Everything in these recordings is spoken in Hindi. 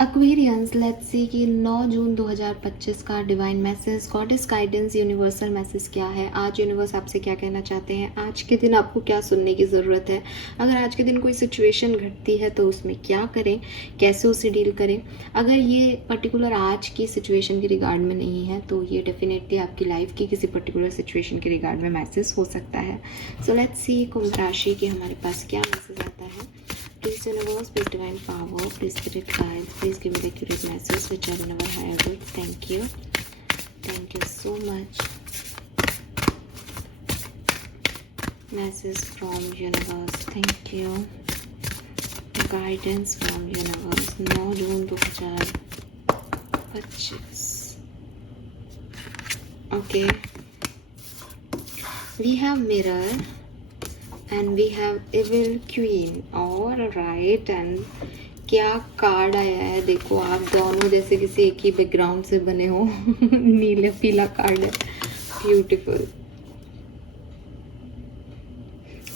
एक्वेरियंस, लेट्स सी कि 9 जून 2025 का divine message, goddess guidance, universal message क्या है। आज यूनिवर्स आपसे क्या कहना चाहते हैं, आज के दिन आपको क्या सुनने की ज़रूरत है। अगर आज के दिन कोई सिचुएशन घटती है तो उसमें क्या करें, कैसे उसे डील करें। अगर ये पर्टिकुलर आज की सिचुएशन के रिगार्ड में नहीं है तो ये डेफिनेटली आपकी लाइफ की किसी पर्टिकुलर सिचुएशन के रिगार्ड में मैसेज हो सकता है। सो लेट्स सी कुंभ राशि के हमारे पास क्या मैसेज आता है। Please universe, please divine power, please spirit guide, please give me the accurate message which are in our higher good. Thank you. Thank you so much. Message from universe. Thank you. Guidance from universe. 9 June 2025. Okay. We have mirror. And we have Evil Queen. All right. And क्या कार्ड आया है देखो, आप दोनों जैसे किसी एक ही बैकग्राउंड से बने हो। नीले पीला कार्ड है, ब्यूटीफुल।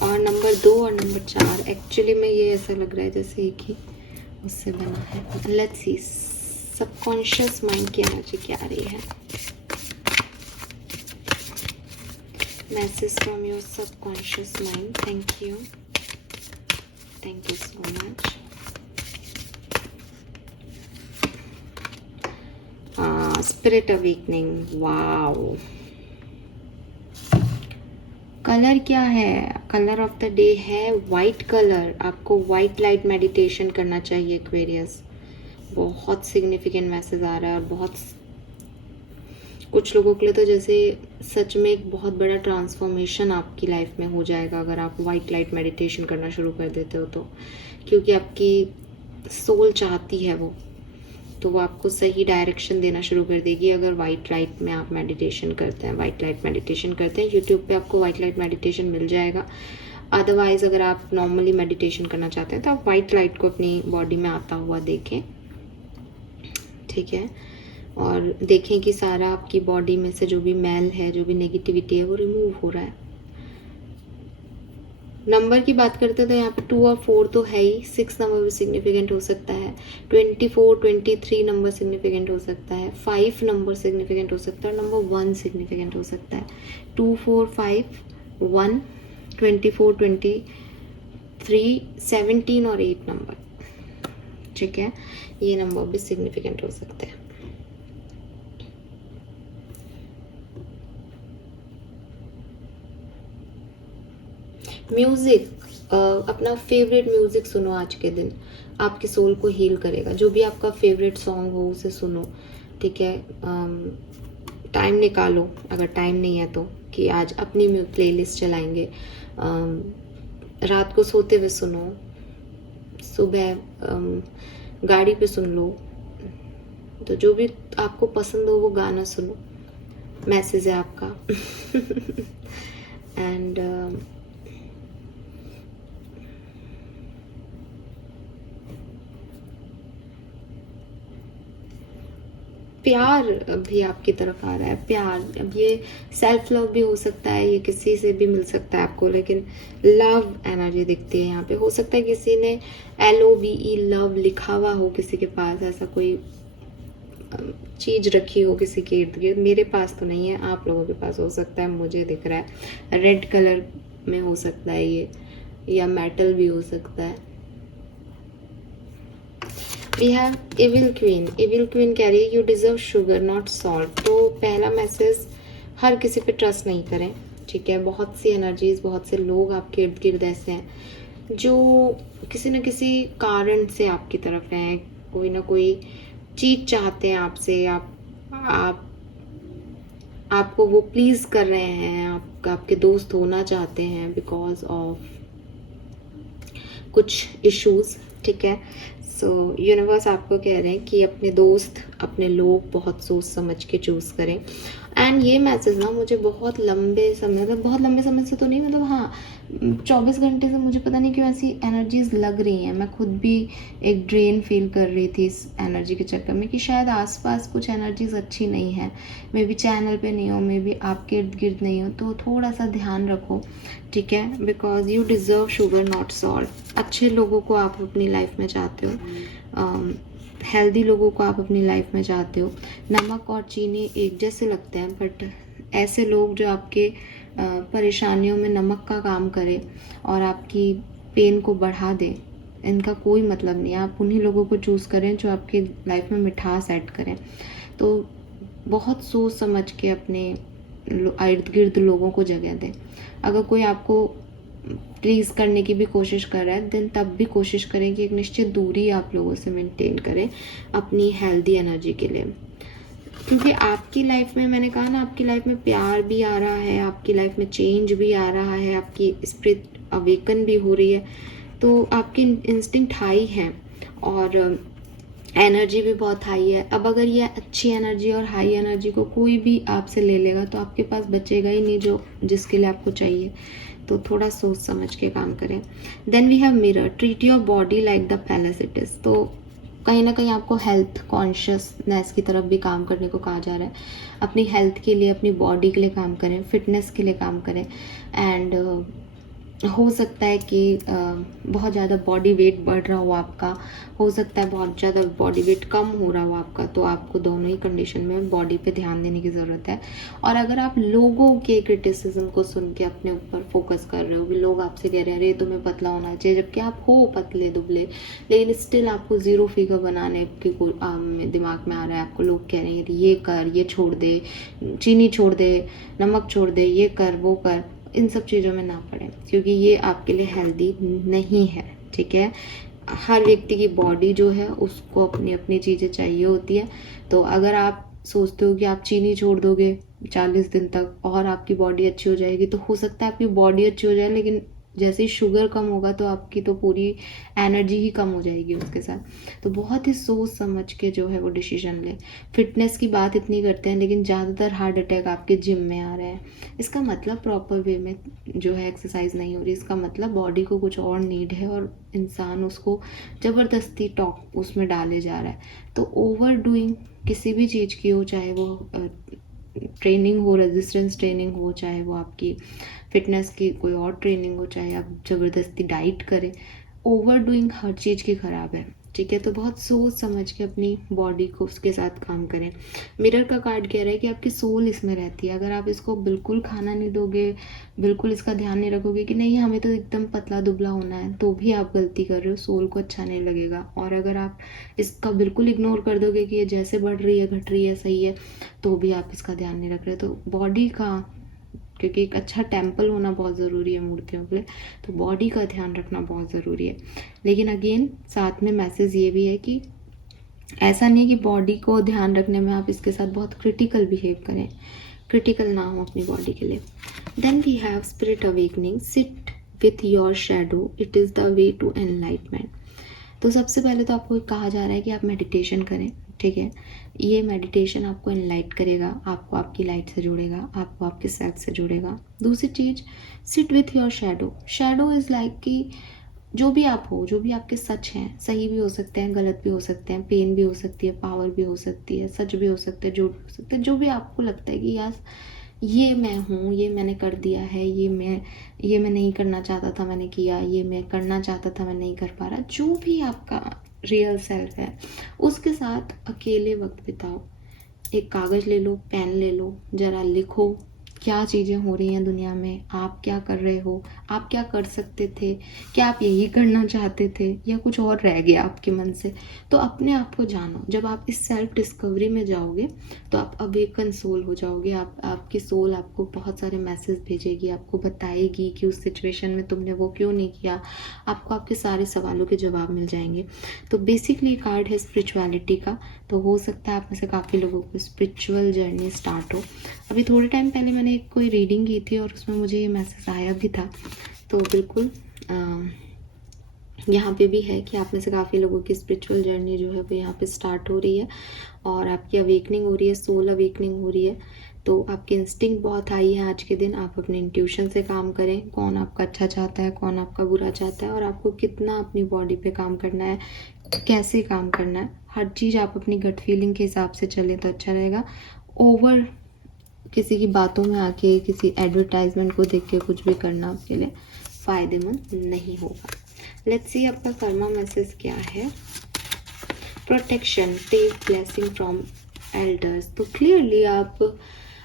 और नंबर 2 और नंबर 4 एक्चुअली में ये ऐसा लग रहा है जैसे एक ही उससे बना है। लेट्स सी सबकॉन्शियस माइंड की एनर्जी क्या आ रही है। Message from your subconscious mind. Thank you. Thank you so much. Spirit awakening. Wow. Colour क्या है, कलर ऑफ द डे है वाइट कलर। आपको वाइट लाइट मेडिटेशन करना चाहिए एक्वेरियस। बहुत सिग्निफिकेंट मैसेज आ रहा है और बहुत कुछ लोगों के लिए तो जैसे सच में एक बहुत बड़ा ट्रांसफॉर्मेशन आपकी लाइफ में हो जाएगा अगर आप वाइट लाइट मेडिटेशन करना शुरू कर देते हो तो, क्योंकि आपकी सोल चाहती है वो, तो वो आपको सही डायरेक्शन देना शुरू कर देगी अगर वाइट लाइट में आप मेडिटेशन करते हैं। वाइट लाइट मेडिटेशन करते हैं, यूट्यूब पे आपको वाइट लाइट मेडिटेशन मिल जाएगा। अदरवाइज अगर आप नॉर्मली मेडिटेशन करना चाहते हैं तो आप वाइट लाइट को अपनी बॉडी में आता हुआ देखें, ठीक है। और देखें कि सारा आपकी बॉडी में से जो भी मैल है, जो भी नेगेटिविटी है वो रिमूव हो रहा है। नंबर की बात करते तो यहाँ पे 2 और 4 तो है ही, 6 नंबर भी सिग्निफिकेंट हो सकता है, 24, 23 नंबर सिग्निफिकेंट हो सकता है, 5 नंबर सिग्निफिकेंट हो सकता है, नंबर 1 सिग्निफिकेंट हो सकता है। 2, 4, 5, 1, 24, 23, 17 और 8 नंबर, ठीक है, ये नंबर भी सिग्निफिकेंट हो सकते हैं। म्यूज़िक, अपना फेवरेट म्यूज़िक सुनो आज के दिन, आपकी सोल को हील करेगा। जो भी आपका फेवरेट सॉन्ग हो उसे सुनो, ठीक है। टाइम निकालो, अगर टाइम नहीं है तो, कि आज अपनी प्लेलिस्ट चलाएंगे। रात को सोते हुए सुनो, सुबह गाड़ी पे सुन लो, तो जो भी आपको पसंद हो वो गाना सुनो। मैसेज है आपका। एंड प्यार भी आपकी तरफ आ रहा है। प्यार, अब ये सेल्फ लव भी हो सकता है, ये किसी से भी मिल सकता है आपको, लेकिन लव एनर्जी दिखती है यहाँ पे। हो सकता है किसी ने LOVE लव लिखा हुआ हो किसी के पास, ऐसा कोई चीज़ रखी हो किसी के इर्द गिर्द। मेरे पास तो नहीं है, आप लोगों के पास हो सकता है, मुझे दिख रहा है। रेड कलर में हो सकता है ये, या मेटल भी हो सकता है। We have evil queen. Evil queen कह रही है you deserve sugar not salt. तो पहला मैसेज, हर किसी पे ट्रस्ट नहीं करें, ठीक है। बहुत सी एनर्जीज, बहुत से लोग आपके इर्द गिर्द ऐसे हैं जो किसी न किसी कारण से आपकी तरफ हैं, कोई ना कोई चीज चाहते हैं आपसे, आपको वो प्लीज कर रहे हैं, आपके दोस्त होना चाहते हैं बिकॉज ऑफ कुछ इश्यूज, ठीक है। सो यूनिवर्स आपको कह रहे हैं कि अपने दोस्त, अपने लोग बहुत सोच समझ के चूज़ करें। एंड ये मैसेज ना मुझे बहुत लंबे समय, मतलब बहुत लंबे समय से तो नहीं, मतलब हाँ 24 घंटे से मुझे पता नहीं क्यों ऐसी एनर्जीज लग रही हैं। मैं खुद भी एक ड्रेन फील कर रही थी इस एनर्जी के चक्कर में कि शायद आसपास कुछ एनर्जीज अच्छी नहीं है। मे बी चैनल पे नहीं हो, मे बी आपके इर्द गिर्द नहीं हो, तो थोड़ा सा ध्यान रखो, ठीक है। Because you deserve sugar not salt. अच्छे लोगों को आप अपनी लाइफ में चाहते हो, हेल्दी लोगों को आप अपनी लाइफ में चाहते हो। नमक और चीनी एक जैसे लगते हैं, बट ऐसे लोग जो आपके परेशानियों में नमक का काम करें और आपकी पेन को बढ़ा दें, इनका कोई मतलब नहीं है। आप उन्हीं लोगों को चूज़ करें जो आपकी लाइफ में मिठास ऐड करें। तो बहुत सोच समझ के अपने इर्द गिर्द लोगों को जगह दें। अगर कोई आपको प्लीज़ करने की भी कोशिश कर रहा है, देन तब भी कोशिश करें कि एक निश्चित दूरी आप लोगों से मेंटेन करें अपनी हेल्दी एनर्जी के लिए। क्योंकि आपकी लाइफ में, मैंने कहा ना, आपकी लाइफ में प्यार भी आ रहा है, आपकी लाइफ में चेंज भी आ रहा है, आपकी स्पिरिट अवेकन भी हो रही है, तो आपकी इंस्टिंक्ट हाई है और एनर्जी भी बहुत हाई है। अब अगर ये अच्छी एनर्जी और हाई एनर्जी को कोई भी आपसे ले लेगा तो आपके पास बचेगा ही नहीं जो जिसके लिए आपको चाहिए। तो थोड़ा सोच समझ के काम करें। Then we have mirror, treat your body like the palace it is. तो कहीं ना कहीं आपको हेल्थ कॉन्शियसनेस की तरफ भी काम करने को कहा जा रहा है। अपनी हेल्थ के लिए, अपनी बॉडी के लिए काम करें, फिटनेस के लिए काम करें। एंड हो सकता है कि बहुत ज़्यादा बॉडी वेट बढ़ रहा हो आपका, हो सकता है बहुत ज़्यादा बॉडी वेट कम हो रहा हो आपका, तो आपको दोनों ही कंडीशन में बॉडी पे ध्यान देने की ज़रूरत है। और अगर आप लोगों के क्रिटिसिज्म को सुन के अपने ऊपर फोकस कर रहे हो, भी लोग आपसे कह रहे हैं अरे तुम्हें पतला होना चाहिए, जबकि आप हो पतले दुबले, लेकिन स्टिल आपको ज़ीरो फिगर बनाने की दिमाग में आ रहा है, आपको लोग कह रहे हैं ये कर, ये छोड़ दे, चीनी छोड़ दे, नमक छोड़ दे, ये कर, वो कर, इन सब चीज़ों में ना पड़े, क्योंकि ये आपके लिए हेल्दी नहीं है। ठीक है, हर व्यक्ति की बॉडी जो है उसको अपनी अपनी चीज़ें चाहिए होती है। तो अगर आप सोचते हो कि आप चीनी छोड़ दोगे 40 दिन तक और आपकी बॉडी अच्छी हो जाएगी, तो हो सकता है आपकी बॉडी अच्छी हो जाए, लेकिन जैसे ही शुगर कम होगा तो आपकी तो पूरी एनर्जी ही कम हो जाएगी उसके साथ। तो बहुत ही सोच समझ के जो है वो डिसीजन ले। फिटनेस की बात इतनी करते हैं, लेकिन ज़्यादातर हार्ट अटैक आपके जिम में आ रहे हैं। इसका मतलब प्रॉपर वे में जो है एक्सरसाइज नहीं हो रही, इसका मतलब बॉडी को कुछ और नीड है और इंसान उसको ज़बरदस्ती टॉक उसमें डाले जा रहा है। तो ओवर डूइंग किसी भी चीज़ की हो, चाहे वो ट्रेनिंग हो, रेजिस्टेंस ट्रेनिंग हो, चाहे वो आपकी फिटनेस की कोई और ट्रेनिंग हो, चाहे आप ज़बरदस्ती डाइट करें, ओवर डूइंग हर चीज़ की ख़राब है। ठीक है, तो बहुत सोच समझ के अपनी बॉडी को उसके साथ काम करें। मिरर का कार्ड कह रहा है कि आपकी सोल इसमें रहती है। अगर आप इसको बिल्कुल खाना नहीं दोगे, बिल्कुल इसका ध्यान नहीं रखोगे कि नहीं हमें तो एकदम पतला दुबला होना है, तो भी आप गलती कर रहे हो, सोल को अच्छा नहीं लगेगा। और अगर आप इसका बिल्कुल इग्नोर कर दोगे कि ये जैसे बढ़ रही है, घट रही है, सही है, तो भी आप इसका ध्यान नहीं रख रहे। तो बॉडी का, क्योंकि एक अच्छा टेम्पल होना बहुत ज़रूरी है मूर्तियों के लिए, तो बॉडी का ध्यान रखना बहुत ज़रूरी है। लेकिन अगेन साथ में मैसेज ये भी है कि ऐसा नहीं कि बॉडी को ध्यान रखने में आप इसके साथ बहुत क्रिटिकल बिहेव करें, क्रिटिकल ना हो अपनी बॉडी के लिए। Then we have spirit awakening, sit with your shadow, it is the way to enlightenment. तो सबसे पहले तो आपको कहा जा रहा है कि आप मेडिटेशन करें। ठीक है, ये मेडिटेशन आपको एनलाइट करेगा, आपको आपकी लाइट से जोड़ेगा, आपको आपके सेल्फ से जोड़ेगा। दूसरी चीज़, sit with your shadow. Shadow is like कि जो भी आप हो, जो भी आपके सच हैं, सही भी हो सकते हैं, गलत भी हो सकते हैं, पेन भी हो सकती है, पावर भी हो सकती है, सच भी हो सकते हैं, झूठ भी हो सकते हैं, जो भी आपको लगता है कि यार ये मैं हूँ, ये मैंने कर दिया है, ये मैं नहीं करना चाहता था मैंने किया, ये मैं करना चाहता था मैं नहीं कर पा रहा, जो भी आपका रियल सेल्फ है उसके साथ अकेले वक्त बिताओ। एक कागज़ ले लो, पेन ले लो, ज़रा लिखो क्या चीज़ें हो रही हैं दुनिया में, आप क्या कर रहे हो, आप क्या कर सकते थे, क्या आप यही करना चाहते थे या कुछ और रह गया आपके मन से। तो अपने आप को जानो। जब आप इस सेल्फ डिस्कवरी में जाओगे तो आप अवेकन सोल हो जाओगे। आपकी सोल आपको बहुत सारे मैसेज भेजेगी, आपको बताएगी कि उस सिचुएशन में तुमने वो क्यों नहीं किया, आपको आपके सारे सवालों के जवाब मिल जाएंगे। तो बेसिकली कार्ड है स्पिरिचुअलिटी का। तो हो सकता है आप में से काफ़ी लोगों को स्पिरिचुअल जर्नी स्टार्ट हो। अभी थोड़े टाइम पहले मैंने एक कोई रीडिंग की थी और उसमें मुझे ये मैसेज आया भी था। तो बिल्कुल यहाँ पे भी है कि आप में से काफ़ी लोगों की स्पिरिचुअल जर्नी जो है वो यहाँ पे स्टार्ट हो रही है और आपकी अवेकनिंग हो रही है, सोल अवेकनिंग हो रही है। तो आपकी इंस्टिंक्ट बहुत हाई है आज के दिन। आप अपने इंट्यूशन से काम करें, कौन आपका अच्छा चाहता है, कौन आपका बुरा चाहता है और आपको कितना अपनी बॉडी पे काम करना है, कैसे काम करना है, हर चीज़ आप अपनी गट फीलिंग के हिसाब से चलें तो अच्छा रहेगा। ओवर किसी की बातों में आके, किसी एडवर्टाइजमेंट को देख के कुछ भी करना आपके लिए फ़ायदेमंद नहीं होगा। लेट्स सी आपका कर्मा मैसेज क्या है। Protection, take blessing from elders. तो क्लियरली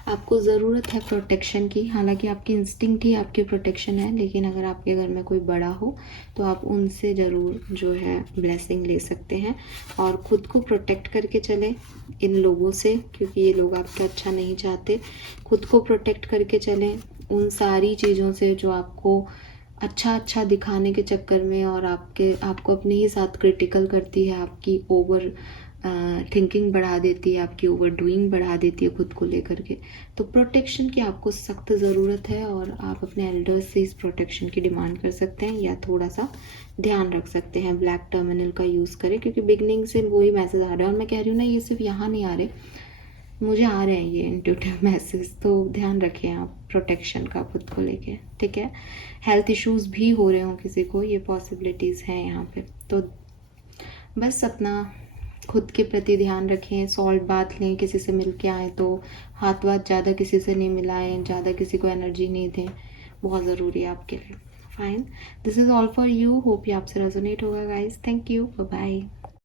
आपको ज़रूरत है प्रोटेक्शन की। हालांकि आपकी इंस्टिंक्ट ही आपकी प्रोटेक्शन है, लेकिन अगर आपके घर में कोई बड़ा हो तो आप उनसे ज़रूर जो है ब्लेसिंग ले सकते हैं। और ख़ुद को प्रोटेक्ट करके चलें इन लोगों से, क्योंकि ये लोग आपका अच्छा नहीं चाहते। ख़ुद को प्रोटेक्ट करके चलें उन सारी चीज़ों से जो आपको अच्छा दिखाने के चक्कर में और आपको अपने ही साथ क्रिटिकल करती है, आपकी ओवर थिंकिंग बढ़ा देती है, आपकी ओवर डूइंग बढ़ा देती है खुद को लेकर के। तो प्रोटेक्शन की आपको सख्त ज़रूरत है और आप अपने एल्डर्स से इस प्रोटेक्शन की डिमांड कर सकते हैं या थोड़ा सा ध्यान रख सकते हैं। ब्लैक टर्मिनल का यूज़ करें, क्योंकि बिगनिंग से वही मैसेज आ रहे हैं। और मैं कह रही हूँ ना, ये सिर्फ यहाँ नहीं आ रहे, मुझे आ रहे हैं ये इंट्यूटिव मैसेज। तो ध्यान रखें आप प्रोटेक्शन का खुद को लेके, ठीक है। हेल्थ इश्यूज़ भी हो रहे हों किसी को, ये पॉसिबिलिटीज़ हैं यहाँ पे। तो बस अपना खुद के प्रति ध्यान रखें। सॉल्ट बाथ लें, किसी से मिल के आएँ तो हाथ वाथ ज़्यादा किसी से नहीं मिलाएं, ज़्यादा किसी को एनर्जी नहीं दें, बहुत ज़रूरी है आपके लिए। Fine, this is all for you. Hope ये आपसे रेजोनेट होगा guys. Thank you, bye bye.